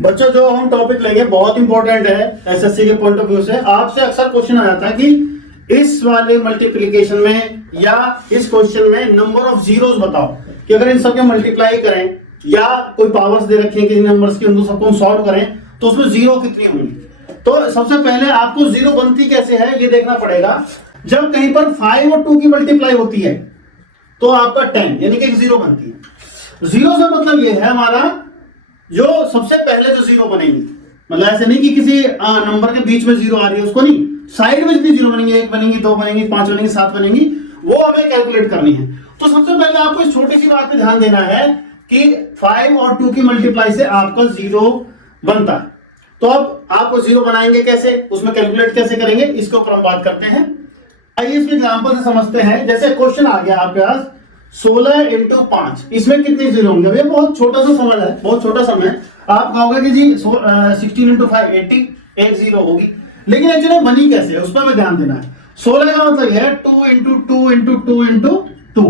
बच्चों जो हम टॉपिक लेंगे बहुत इंपॉर्टेंट है एसएससी के पॉइंट ऑफ व्यू से। आपसे अक्सर क्वेश्चन आ जाता है कि इस वाले मल्टीप्लिकेशन में या इस क्वेश्चन में नंबर ऑफ जीरोस बताओ कि अगर इन सबके मल्टीप्लाई करें या कोई पावर्स दे रखे हैं किसी नंबर्स की, उनको सबको हम सॉल्व करें तो उसमें जीरो कितनी होंगी। तो सबसे पहले आपको जीरो बनती कैसे है ये देखना पड़ेगा। जब कहीं पर 5 और 2 की मल्टीप्लाई होती है तो आपका 10 यानी कि एक जीरो बनती है। जीरो से मतलब ये है हमारा जो सबसे पहले जो जीरो बनेंगी, मतलब ऐसे नहीं कि किसी नंबर के बीच में जीरो आ रही है उसको नहीं, साइड में जितनी जीरो बनेंगी, 1 बनेंगी, 2 बनेंगी, 5 बनेंगी, 7 बनेंगी, वो हमें कैलकुलेट करनी है। तो सबसे पहले आपको इस छोटी सी बात पे ध्यान देना है कि 5 और 2 की मल्टीप्लाई से आपका जीरो बनता है। तो अब आप जीरो बनाएंगे कैसे, उसमें कैलकुलेट कैसे करेंगे, इसके ऊपर हम बात करते हैं। आइए इसके एग्जांपल से समझते हैं। जैसे क्वेश्चन आ गया आपके पास 16 इंटू 5, इसमें कितने जीरो होंगे। ये बहुत छोटा सा सवाल है, बहुत छोटा समय है। आप कहोगे कि जी 16 इंटू 5 80, एक जीरो होगी, लेकिन एक्चुअली बनी कैसे है उस पर हमें ध्यान देना है। 16 का मतलब है 2 इंटू 2 इंटू 2 इंटू 2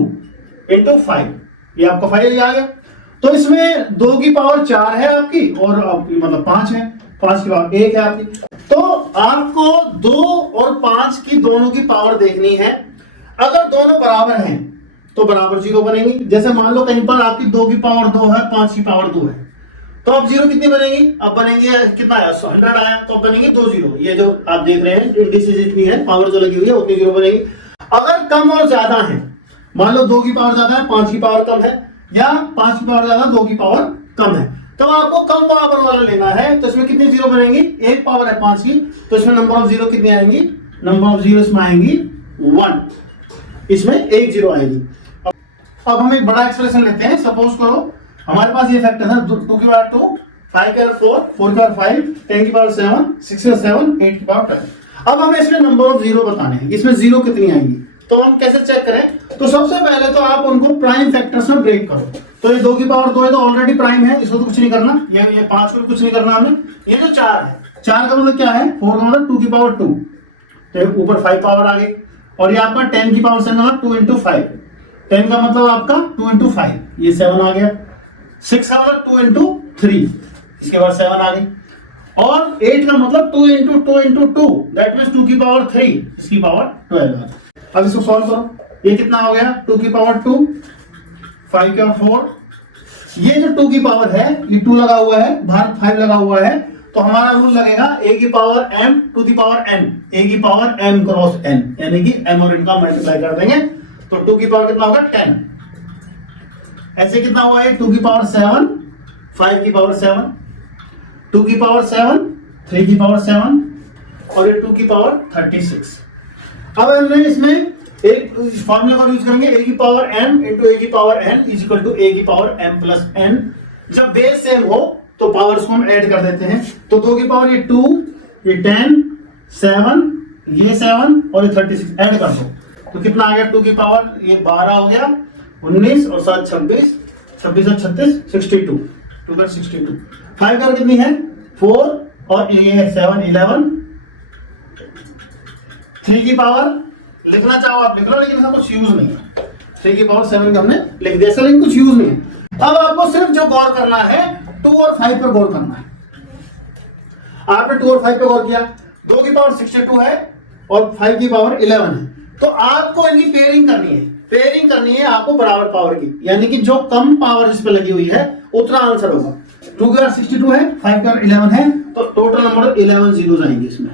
इंटू 5, ये आपका 5 आ गया। तो इसमें 2 की पावर 4 है आपकी और आपकी मतलब 5 है, 5 की पावर 1 है आपकी। तो आपको 2 और 5 की दोनों की पावर देखनी है। अगर दोनों बराबर हैं तो बराबर जीरो बनेंगी। जैसे मान लो कहीं पर आपकी 2 की पावर 2 है, 5 की पावर 2 है, तो अब जीरो कितनी बनेगी, अब बनेंगे कितना आया 100 आया, तो अब बनेंगे 2 जीरो। ये जो आप देख रहे हैं इंडिसेस जितनी है पावर जो लगी हुई है उतनी जीरो बनेगी। अगर कम और ज्यादा है, मान लो 2 की पावर ज्यादा है, 5 की पावर कम है, या 5 की पावर ज्यादा 2 की पावर कम है, तो आपको कम पावर वाला लेना है। तो इसमें कितनी जीरो बनेंगी, एक पावर है 5 की, तो इसमें नंबर ऑफ जीरो कितनी आएंगी, नंबर ऑफ जीरो इसमें आएंगी 1, इसमें एक जीरो आएगी। अब हम एक बड़ा एक्सप्रेशन लेते हैं। सपोज करो हमारे पास ये फैक्टर है 2 की पावर 2, 5 की पावर 4, 4 की पावर 5, 10 की पावर 7, 6 की पावर 7, 8 की पावर 10। अब हमें इसमें नंबर ऑफ जीरो बताने हैं, इसमें जीरो कितनी आएंगी। तो हम कैसे चेक करें, तो सबसे पहले तो आप उनको प्राइम फैक्टर्स में ब्रेक करो। तो ये 2 की पावर 2 है तो ऑलरेडी प्राइम है, इसको तो कुछ नहीं करना। ये 5 को कुछ नहीं करना हमें। ये जो 4 है, 4 का मतलब क्या है, 4 का मतलब 2 की पावर 2, तो ऊपर 5 पावर आ गई। और ये आपका 10 की पावर 7 मतलब 2 इंटू 5, 10 का मतलब आपका 2 इंटू 5, ये 7 आ गया। 6 का मतलब 2 इंटू 3, इसके बाद 7 आ गई। और 8 का मतलब 2 इंटू 2 इंटू 2, दैट मीन्स 2 की पावर 3, इसकी पावर 12 आ गई। अब इसको सॉल्व करो, ये कितना हो गया 2 की पावर 2, 5 की पावर 4, ये जो 2 की पावर है ये 2 लगा हुआ है, बाहर 5 लगा हुआ है, तो हमारा रूल लगेगा a की power m to the power n, a की पावर m क्रॉस n, यानी कि m और n का मल्टीप्लाई कर देंगे तो 2 की पावर कितना होगा 10। ऐसे कितना हुआ है 2 की पावर 7, 5 की पावर 7, 2 की पावर 7, 3 की पावर 7 और ये 2 की पावर 36। अब हमने इसमें एक फॉर्मूला का यूज करेंगे, a की पावर m इंटू a की power n is equal to a की पावर m प्लस n। जब बेस सेम हो तो पावर्स को हम ऐड कर देते हैं। तो 2 की पावर ये 2, ये 10, 7, ये 7 और ये 36 ऐड कर दो तो कितना आ गया 2 की पावर ये 12 हो गया, 19 और 7 26, 26 और 36 62, 2 का 62। 5 का कितनी है 4 और ये 7 11। 3 की पावर लिखना चाहो आप लिख लो, लेकिन इसका कुछ यूज नहीं है। 3 की पावर 7 का हमने लिख दिया, ऐसा लेकिन कुछ यूज नहीं है। अब आपको सिर्फ जो गौर करना है 2 और 5 पर गौर करना है। आपने 2 और 5 पर गौर किया, 2 की पावर 62 है और 5 की पावर 11 है, तो आपको इनकी पेयरिंग करनी है। पेयरिंग करनी है आपको बराबर पावर की, यानी कि जो कम पावर इस पे लगी हुई है उतना आंसर होगा। 2 की पावर 62 है, 5 की पावर 11 है, तो टोटल नंबर 11 जीरोस आएंगे इसमें,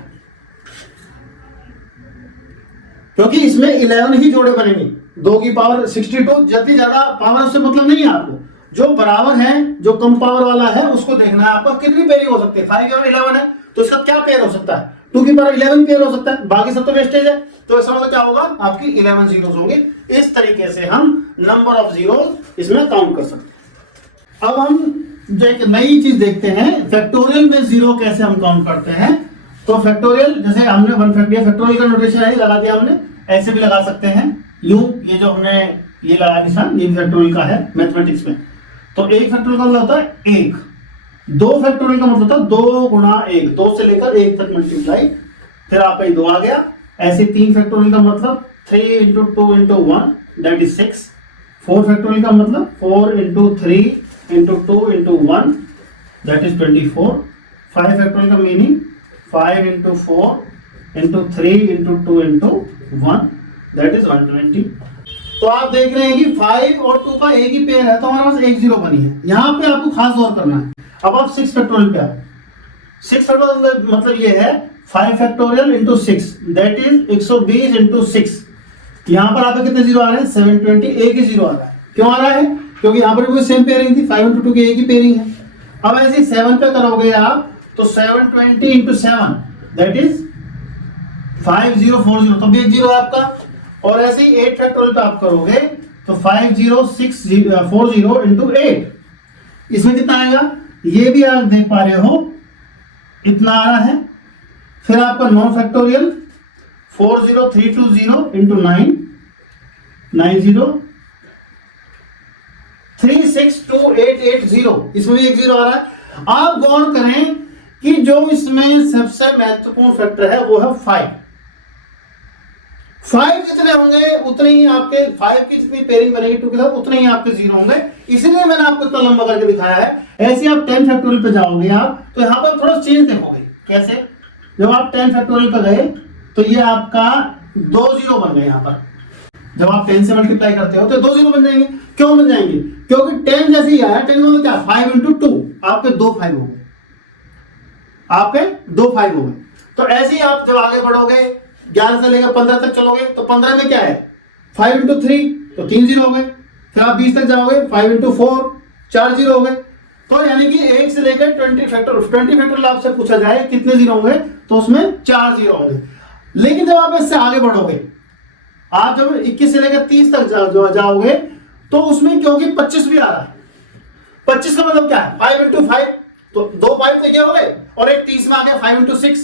क्योंकि इसमें 11 ही जोड़े बनेंगे। 2 की पावर 62, जितनी ज्यादा पावर उससे मतलब नहीं है आपको, जो बराबर है जो कम पावर वाला है उसको देखना है आपको कितनी पेयरिंग हो सकती है। 5 की पावर 11 है तो इसका क्या पेयर हो सकता है, 2 की पावर 11 पेयर हो सकता है, बाकी सब तो वेस्टेज है। तो इसका मतलब क्या होगा आपकी 11 जीरोस होंगे। इस तरीके से हम नंबर ऑफ जीरोस इसमें काउंट कर सकते हैं। अब हम जो एक नई चीज देखते हैं, फैक्टोरियल में जीरो कैसे हम काउंट करते हैं। तो फैक्टोरियल जैसे हमने 1 फैक्टोरियल का नोटेशन है लगा दिया हमने, ऐसे भी लगा सकते हैं यू, ये जो हमने ये लगा निशान ये फैक्टोरियल का है मैथमेटिक्स में। तो 1 फैक्टोरियल का मतलब होता है 1, 2 फैक्टोरियल का मतलब होता है 2 गुणा 1, 2 से लेकर 1 तक मल्टीप्लाई, फिर आपका ये 2 आ गया। ऐसे 3 फैक्टोरियल का मतलब 3 into 2 into 1 that is 6। 4 factorial का मतलब 4 into 3 into 2 into 1 that is 24। 5 factorial का meaning 5 into 4 into 3 into 2 into 1 that is 120। तो आप देख रहे हैं कि 5 और 2 का एक ही पेयर है तो हमारे पास एक जीरो बनी है। यहाँ पे आपको खास गौर करना है। अब आप 6 फैक्टोरियल पे आओ। 6 फैक्टोरियल मतलब ये है 5 factorial into 6 that is 120 into 6। यहाँ पर आपके कितने जीरो आ रहे हैं? 720, एक ही जीरो आ रहा है। क्यों आ रहा है? क्योंकि यहाँ पर भी सेम पेयरिंग थी, 5 इंटू 2 की एक ही पेयरिंग है। अब ऐसे 7 पे करोगे आप तो 720 इंटू 7 दैट इज 5040, तो भी एक जीरो है आपका। और ऐसे ही 8 फैक्टोरियल पे आप करोगे तो 5040 इंटू 8, इसमें कितना आएगा? ये भी आप देख पा रहे हो इतना आ रहा है। फिर आपका 9 फैक्टोरियल 40320 इंटू 9 90 36280, इसमें भी एक जीरो आ रहा है। आप गौर करें कि जो इसमें सबसे महत्वपूर्ण फैक्टर है वो है 5। 5 जितने होंगे उतने ही आपके 5 की जितनी पेयरिंग बनेगी 2 के साथ उतने ही आपके जीरो होंगे, इसलिए मैंने आपको इतना लंबा करके दिखाया है। ऐसे आप 10 फैक्टोरियल पे जाओगे आप तो यहाँ पर थोड़ा चेंज देखोगे। कैसे? जब आप 10 फैक्टोरियल पे गए तो ये आपका 2 जीरो बन गए। यहाँ पर जब आप 10 से मल्टीप्लाई करते हो तो 2 जीरो बन जाएंगे। क्यों बन जाएंगे? क्योंकि 10 जैसे ही आया 10 में क्या 5 इंटू 2 आपके 2 5 हो गए, आपके 2 5 हो गए। तो ऐसे ही आप जब आगे बढ़ोगे 11 से लेकर 15 तक चलोगे तो 15 में क्या है 5 इंटू 3 तो 3 जीरो हो गए। फिर आप 20 तक जाओगे 5 इंटू 4 4 जीरो हो गए। तो यानी कि 1 से लेकर 20 फैक्टोरियल आपसे पूछा जाए कितने जीरो होंगे तो उसमें 4 जीरो होंगे। लेकिन जब आप इससे आगे बढ़ोगे, आप जब 21 से लेकर 30 तक जाओगे तो उसमें क्योंकि 25 भी आ रहा है, 25 का मतलब क्या है 5 इंटू 5 तो 2 5 तो क्या हो गए, और एक 30 में आ गया 5 इंटू 6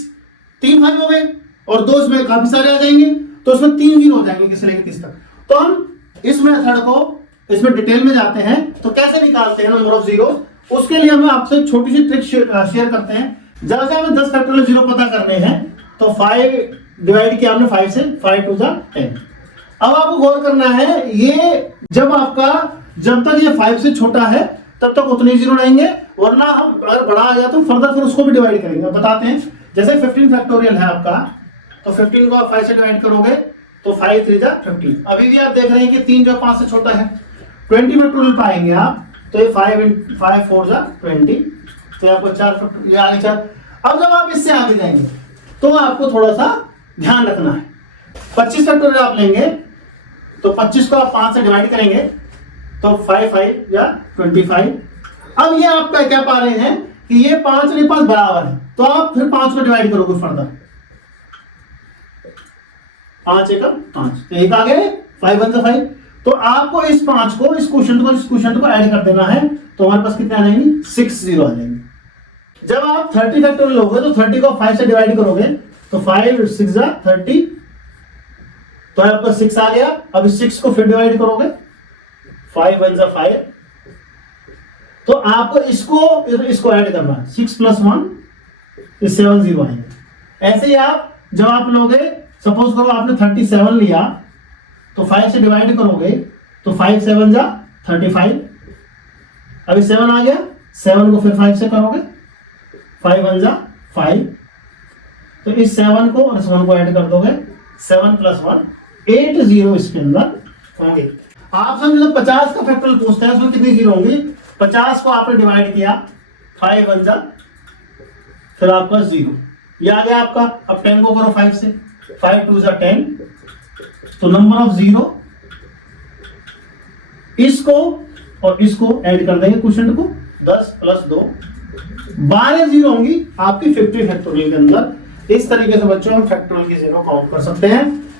3 5 हो गए, और 2 इसमें काफी सारे आ जाएंगे तो उसमें 3 जीरो हो जाएंगे किसी लेकर 30 तक। तो हम इस मेथड को इसमें डिटेल में जाते हैं तो कैसे निकालते हैं नंबर ऑफ जीरो, उसके लिए हम आपसे छोटी सी ट्रिक शेयर करते हैं। जब से हमें 10 फैक्टोरियल जीरो पता करने हैं तो 5 डिवाइड किया हमने 5 से, 5 टू 10। अब आपको गौर करना है ये जब तक ये 5 से छोटा है तब तक उतने जीरो रहेंगे, वरना हम अगर बड़ा आ गया तो फर्दर फिर उसको भी डिवाइड करेंगे। बताते हैं। जैसे 15 फैक्टोरियल है आपका तो 15 को आप 5 से डिवाइड करोगे तो 5 3 जा 15। अभी भी आप देख रहे हैं कि 3 जो 5 से छोटा है। 20 फैक्टोरियल पाएंगे आप तो ये 5 4 जा 20, तो आपको 4 फैक्टोरियल आगे 4। अब जब आप इससे आगे जाएंगे तो आपको थोड़ा सा ध्यान रखना है। 25 फैक्टोरियल आप लेंगे तो 25 को आप 5 से डिवाइड करेंगे तो 5 5 या 25। अब ये आप क्या पा रहे हैं कि ये 5 और ये 5 बराबर है, तो आप फिर 5 को डिवाइड करोगे फर्दर, 5 एक 5 तो एक आ गए 5 1 5। तो आपको इस 5 को इस क्वोशिएंट को ऐड कर देना है तो हमारे पास कितने आ जाएंगे 6 जीरो आ जाएंगे। जब आप 30 फैक्टोरियल लोगे तो 30 को 5 से डिवाइड करोगे तो 5 6 जा 30, तो आपका 6 आ गया। अब इस 6 को फिर डिवाइड करोगे 5 1 जा 5, तो आपको इसको ऐड करना है 6 प्लस 1 इस 7 जीरो आएंगे। ऐसे ही आप जब आप लोगे, सपोज करो आपने 37 लिया तो 5 से डिवाइड करोगे तो 5 7 जा 35, अभी 7 आ गया, 7 को फिर 5 से करोगे 5 1 जा 5, तो इस 7 को और इस 1 को ऐड कर दोगे 7 प्लस 1 8 जीरो इसके अंदर होंगे। आपसे जब 50 का फैक्टोरियल पूछता है उसमें कितनी जीरो होंगी, 50 को आपने डिवाइड किया 5 1 जा फिर आपका जीरो, ये आ गया आपका। अब 10 को करो 5 से, 5 2 जा 10, तो नंबर ऑफ जीरो इसको और इसको ऐड कर देंगे क्वोशिएंट को, 10 प्लस 2 12 जीरो होंगी आपकी 50 फैक्टोरियल के अंदर। इस तरीके से बच्चों हम फैक्टोरियल की जीरो काउंट कर सकते हैं।